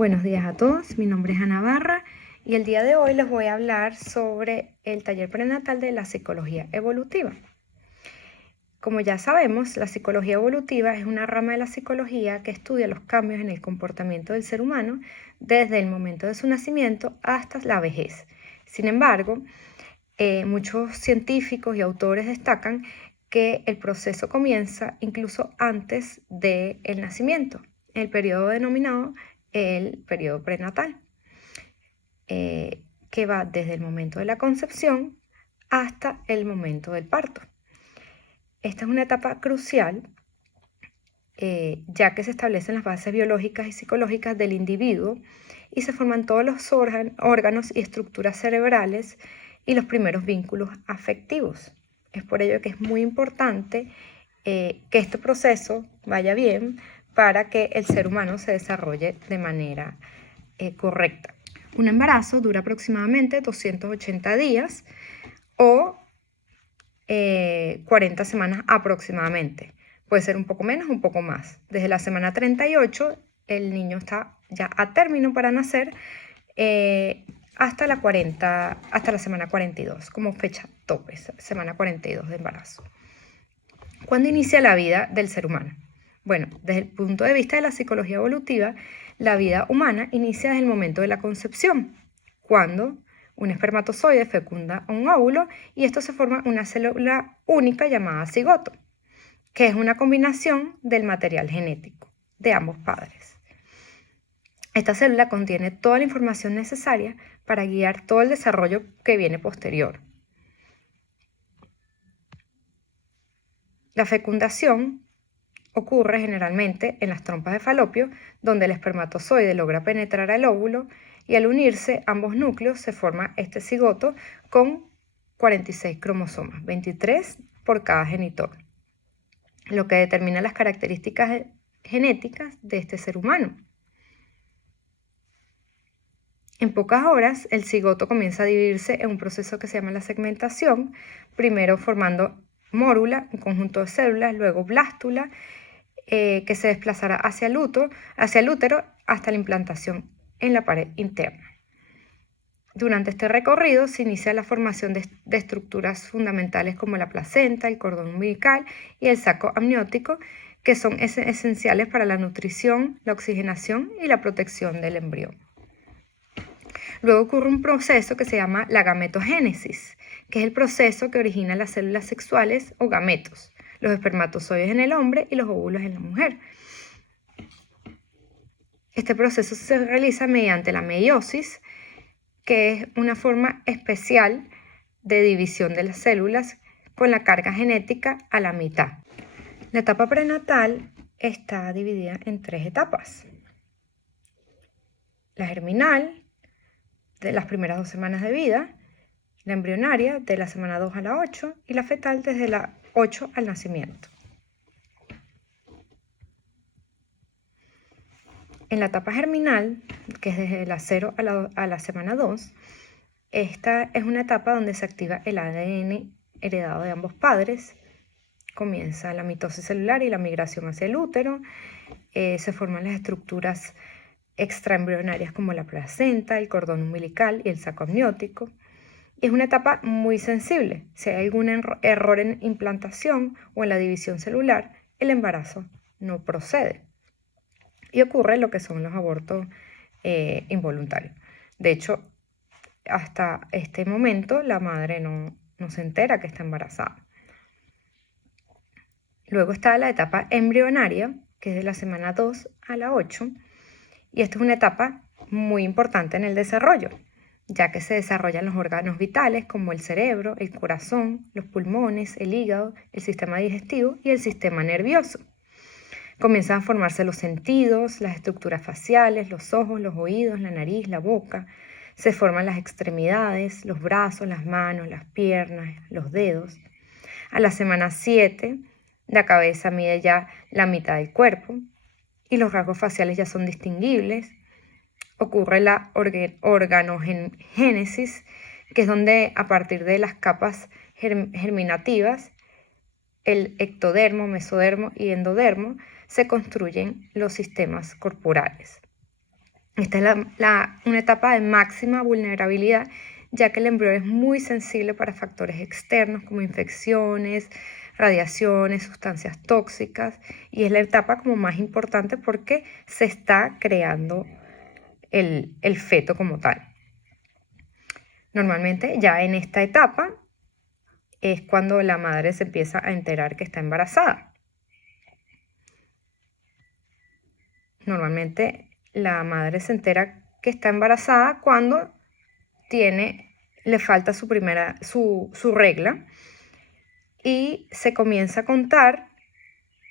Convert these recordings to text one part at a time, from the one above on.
Buenos días a todos, mi nombre es Ana Barra y el día de hoy les voy a hablar sobre el taller prenatal de la psicología evolutiva. Como ya sabemos, la psicología evolutiva es una rama de la psicología que estudia los cambios en el comportamiento del ser humano desde el momento de su nacimiento hasta la vejez. Sin embargo, muchos científicos y autores destacan que el proceso comienza incluso antes del nacimiento, el periodo denominado el periodo prenatal, que va desde el momento de la concepción hasta el momento del parto. Esta es una etapa crucial, ya que se establecen las bases biológicas y psicológicas del individuo y se forman todos los órganos y estructuras cerebrales y los primeros vínculos afectivos. Es por ello que es muy importante que este proceso vaya bien para que el ser humano se desarrolle de manera correcta. Un embarazo dura aproximadamente 280 días o 40 semanas aproximadamente. Puede ser un poco menos, un poco más. Desde la semana 38 el niño está ya a término para nacer hasta la semana 42 como fecha tope, semana 42 de embarazo. ¿Cuándo inicia la vida del ser humano? Bueno, desde el punto de vista de la psicología evolutiva, la vida humana inicia desde el momento de la concepción, cuando un espermatozoide fecunda un óvulo y esto se forma una célula única llamada cigoto, que es una combinación del material genético de ambos padres. Esta célula contiene toda la información necesaria para guiar todo el desarrollo que viene posterior. La fecundación ocurre generalmente en las trompas de falopio, donde el espermatozoide logra penetrar al óvulo y al unirse ambos núcleos se forma este cigoto con 46 cromosomas, 23 por cada genitor, lo que determina las características genéticas de este ser humano. En pocas horas, el cigoto comienza a dividirse en un proceso que se llama la segmentación, primero formando mórula, un conjunto de células, luego blástula, que se desplazará hacia el útero hasta la implantación en la pared interna. Durante este recorrido se inicia la formación de estructuras fundamentales como la placenta, el cordón umbilical y el saco amniótico, que son esenciales para la nutrición, la oxigenación y la protección del embrión. Luego ocurre un proceso que se llama la gametogénesis, que es el proceso que origina las células sexuales o gametos, los espermatozoides en el hombre y los óvulos en la mujer. Este proceso se realiza mediante la meiosis, que es una forma especial de división de las células con la carga genética a la mitad. La etapa prenatal está dividida en 3 etapas. La germinal, de las primeras 2 semanas de vida, la embrionaria de la semana 2 a la 8 y la fetal desde la 8 al nacimiento. En la etapa germinal, que es desde la 0 a la semana 2, esta es una etapa donde se activa el ADN heredado de ambos padres. Comienza la mitosis celular y la migración hacia el útero. Se forman las estructuras extraembrionarias como la placenta, el cordón umbilical y el saco amniótico. Y es una etapa muy sensible. Si hay algún error en implantación o en la división celular, el embarazo no procede. Y ocurre lo que son los abortos involuntarios. De hecho, hasta este momento la madre no se entera que está embarazada. Luego está la etapa embrionaria, que es de la semana 2 a la 8, y esta es una etapa muy importante en el desarrollo, ya que se desarrollan los órganos vitales como el cerebro, el corazón, los pulmones, el hígado, el sistema digestivo y el sistema nervioso. Comienzan a formarse los sentidos, las estructuras faciales, los ojos, los oídos, la nariz, la boca. Se forman las extremidades, los brazos, las manos, las piernas, los dedos. A la semana 7, la cabeza mide ya la mitad del cuerpo y los rasgos faciales ya son distinguibles. Ocurre la organogénesis, que es donde a partir de las capas germinativas, el ectodermo, mesodermo y endodermo, se construyen los sistemas corporales. Esta es una etapa de máxima vulnerabilidad, ya que el embrión es muy sensible para factores externos como infecciones, radiaciones, sustancias tóxicas, y es la etapa como más importante porque se está creando el feto como tal. Normalmente ya en esta etapa es cuando la madre se empieza a enterar que está embarazada. Normalmente la madre se entera que está embarazada cuando le falta su regla, y se comienza a contar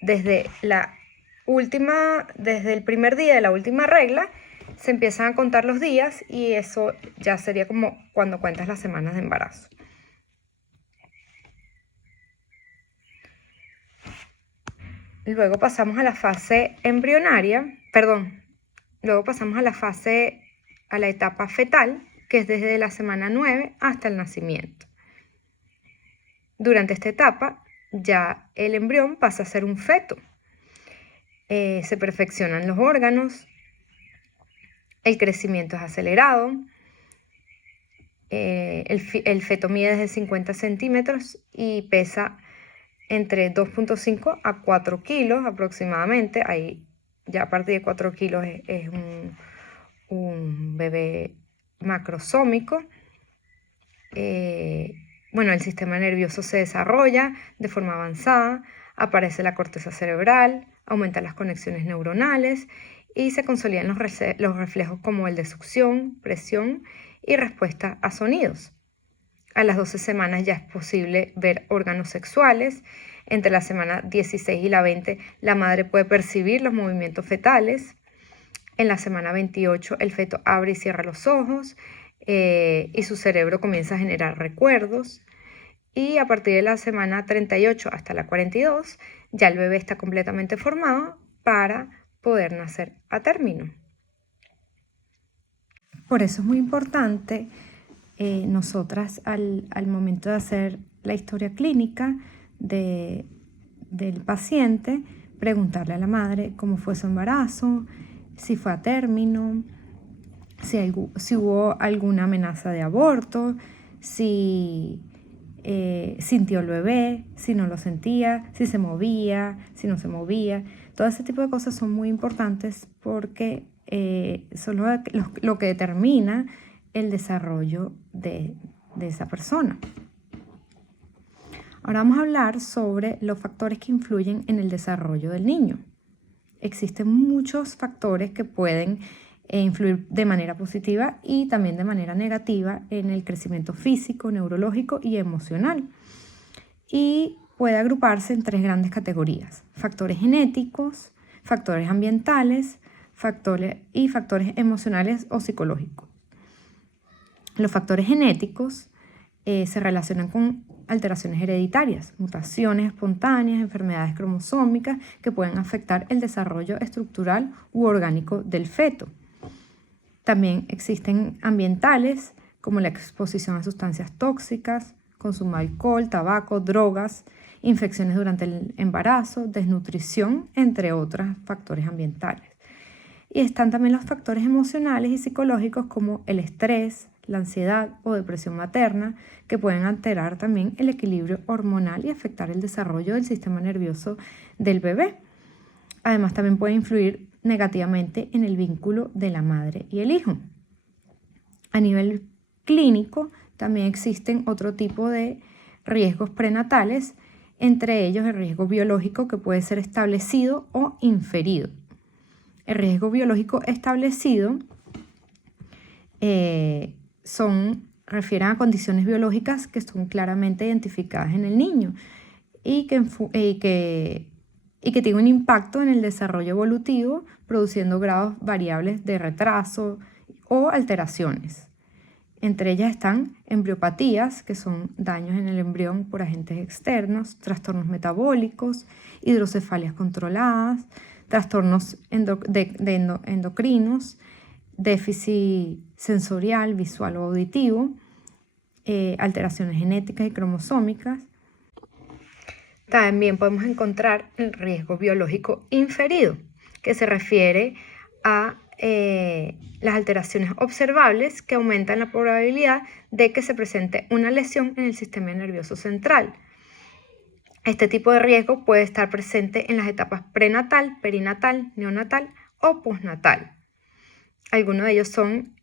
desde el primer día de la última regla. Se empiezan a contar los días y eso ya sería como cuando cuentas las semanas de embarazo. Luego pasamos a la fase embrionaria, luego pasamos a la etapa fetal, que es desde la semana 9 hasta el nacimiento. Durante esta etapa ya el embrión pasa a ser un feto. Se perfeccionan los órganos, el crecimiento es acelerado, el feto mide desde 50 centímetros y pesa entre 2.5 a 4 kilos aproximadamente. Ahí ya a partir de 4 kilos es un bebé macrosómico. Bueno, el sistema nervioso se desarrolla de forma avanzada, aparece la corteza cerebral, aumentan las conexiones neuronales y se consolidan los reflejos como el de succión, presión y respuesta a sonidos. A las 12 semanas ya es posible ver órganos sexuales. Entre la semana 16 y la 20 la madre puede percibir los movimientos fetales. En la semana 28 el feto abre y cierra los ojos y su cerebro comienza a generar recuerdos. Y a partir de la semana 38 hasta la 42 ya el bebé está completamente formado para poder nacer a término. Por eso es muy importante nosotras al momento de hacer la historia clínica del paciente, preguntarle a la madre cómo fue su embarazo, si fue a término, si hubo alguna amenaza de aborto, si sintió el bebé, si no lo sentía, si se movía, si no se movía. Todo ese tipo de cosas son muy importantes porque son lo que determina el desarrollo de esa persona. Ahora vamos a hablar sobre los factores que influyen en el desarrollo del niño. Existen muchos factores que pueden influir de manera positiva y también de manera negativa en el crecimiento físico, neurológico y emocional. Y puede agruparse en 3 grandes categorías: factores genéticos, factores ambientales y factores emocionales o psicológicos. Los factores genéticos se relacionan con alteraciones hereditarias, mutaciones espontáneas, enfermedades cromosómicas que pueden afectar el desarrollo estructural u orgánico del feto. También existen ambientales, como la exposición a sustancias tóxicas, consumo de alcohol, tabaco, drogas, infecciones durante el embarazo, desnutrición, entre otros factores ambientales. Y están también los factores emocionales y psicológicos como el estrés, la ansiedad o depresión materna, que pueden alterar también el equilibrio hormonal y afectar el desarrollo del sistema nervioso del bebé. Además, también puede influir negativamente en el vínculo de la madre y el hijo. A nivel clínico, también existen otro tipo de riesgos prenatales, entre ellos el riesgo biológico, que puede ser establecido o inferido. El riesgo biológico establecido refieren a condiciones biológicas que son claramente identificadas en el niño y que tienen un impacto en el desarrollo evolutivo, produciendo grados variables de retraso o alteraciones. Entre ellas están embriopatías, que son daños en el embrión por agentes externos, trastornos metabólicos, hidrocefalias controladas, trastornos endocrinos, déficit sensorial, visual o auditivo, alteraciones genéticas y cromosómicas. También podemos encontrar el riesgo biológico inferido, que se refiere a las alteraciones observables que aumentan la probabilidad de que se presente una lesión en el sistema nervioso central. Este tipo de riesgo puede estar presente en las etapas prenatal, perinatal, neonatal o postnatal. Algunos de ellos son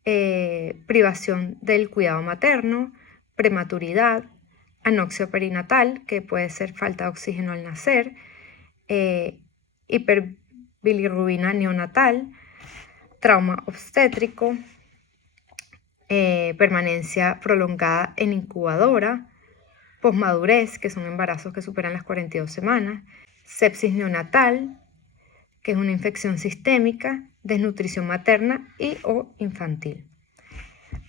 privación del cuidado materno, prematuridad, anoxia perinatal, que puede ser falta de oxígeno al nacer, hiperbilirrubina neonatal, trauma obstétrico, permanencia prolongada en incubadora, posmadurez, que son embarazos que superan las 42 semanas, sepsis neonatal, que es una infección sistémica, desnutrición materna y o infantil.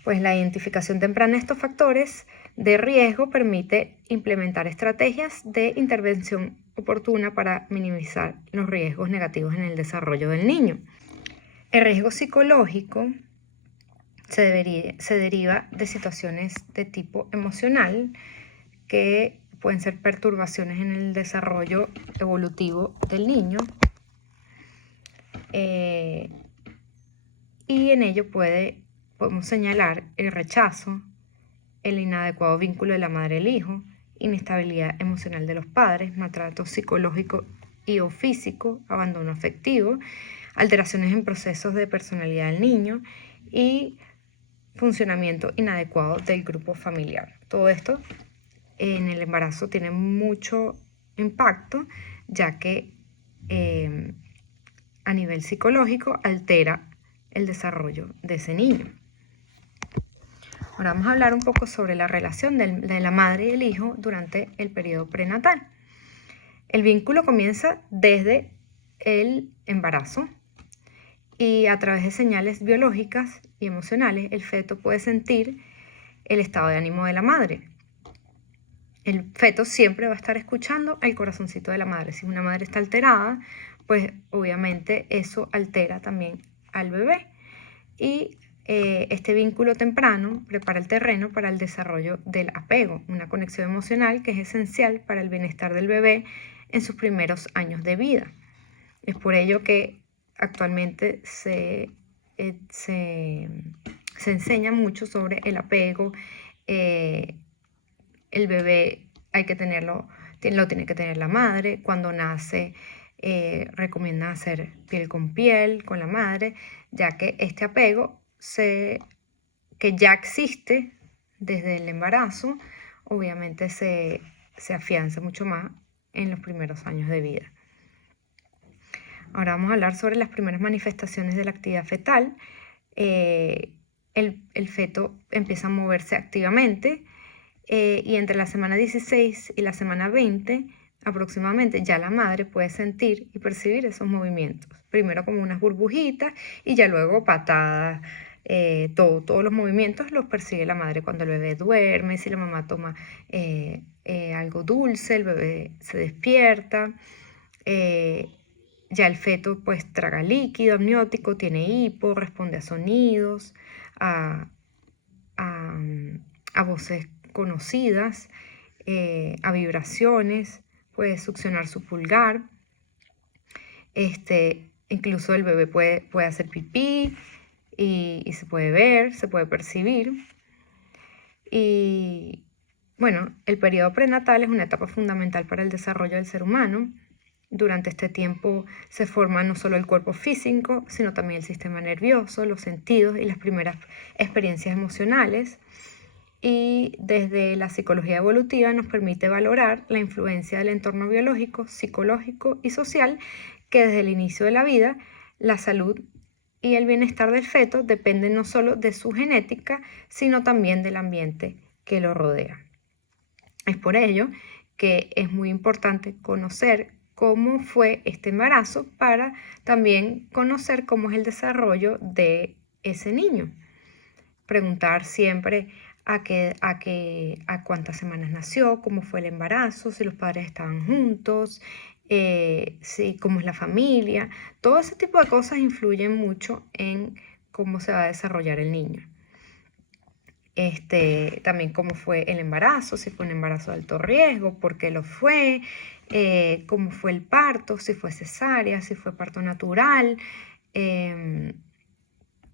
Pues la identificación temprana de estos factores de riesgo permite implementar estrategias de intervención oportuna para minimizar los riesgos negativos en el desarrollo del niño. El riesgo psicológico se deriva de situaciones de tipo emocional que pueden ser perturbaciones en el desarrollo evolutivo del niño, y en ello podemos señalar el rechazo, el inadecuado vínculo de la madre al hijo, inestabilidad emocional de los padres, maltrato psicológico y o físico, abandono afectivo, alteraciones en procesos de personalidad del niño y funcionamiento inadecuado del grupo familiar. Todo esto en el embarazo tiene mucho impacto, ya que a nivel psicológico altera el desarrollo de ese niño. Ahora vamos a hablar un poco sobre la relación de la madre y el hijo durante el periodo prenatal. El vínculo comienza desde el embarazo y a través de señales biológicas y emocionales el feto puede sentir el estado de ánimo de la madre. El feto siempre va a estar escuchando al corazoncito de la madre. Si una madre está alterada, pues obviamente eso altera también al bebé. Y este vínculo temprano prepara el terreno para el desarrollo del apego, una conexión emocional que es esencial para el bienestar del bebé en sus primeros años de vida. Es por ello que actualmente se enseña mucho sobre el apego. El bebé lo tiene que tener la madre. Cuando nace, recomienda hacer piel con la madre, ya que este apego que ya existe desde el embarazo, obviamente se afianza mucho más en los primeros años de vida. Ahora vamos a hablar sobre las primeras manifestaciones de la actividad fetal. El feto empieza a moverse activamente y entre la semana 16 y la semana 20 aproximadamente ya la madre puede sentir y percibir esos movimientos. Primero como unas burbujitas y ya luego patadas. Todos los movimientos los percibe la madre cuando el bebé duerme. Si la mamá toma algo dulce, el bebé se despierta. Ya el feto pues traga líquido amniótico, tiene hipo, responde a sonidos, a voces conocidas, a vibraciones, puede succionar su pulgar. Incluso el bebé puede hacer pipí y se puede ver, se puede percibir. Y bueno, el periodo prenatal es una etapa fundamental para el desarrollo del ser humano. Durante este tiempo se forma no solo el cuerpo físico, sino también el sistema nervioso, los sentidos y las primeras experiencias emocionales. Y desde la psicología evolutiva nos permite valorar la influencia del entorno biológico, psicológico y social, que desde el inicio de la vida, la salud y el bienestar del feto dependen no solo de su genética, sino también del ambiente que lo rodea. Es por ello que es muy importante conocer cómo fue este embarazo para también conocer cómo es el desarrollo de ese niño. Preguntar siempre a cuántas semanas nació, cómo fue el embarazo, si los padres estaban juntos, cómo es la familia. Todo ese tipo de cosas influyen mucho en cómo se va a desarrollar el niño. También cómo fue el embarazo, si fue un embarazo de alto riesgo, por qué lo fue, cómo fue el parto, si fue cesárea, si fue parto natural,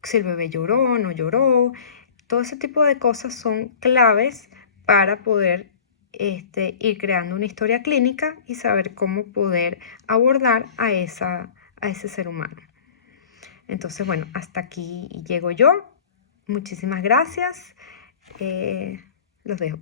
si el bebé lloró o no lloró. Todo ese tipo de cosas son claves para poder ir creando una historia clínica y saber cómo poder abordar a ese ser humano. Entonces, bueno, hasta aquí llego yo. Muchísimas gracias. Los dejo.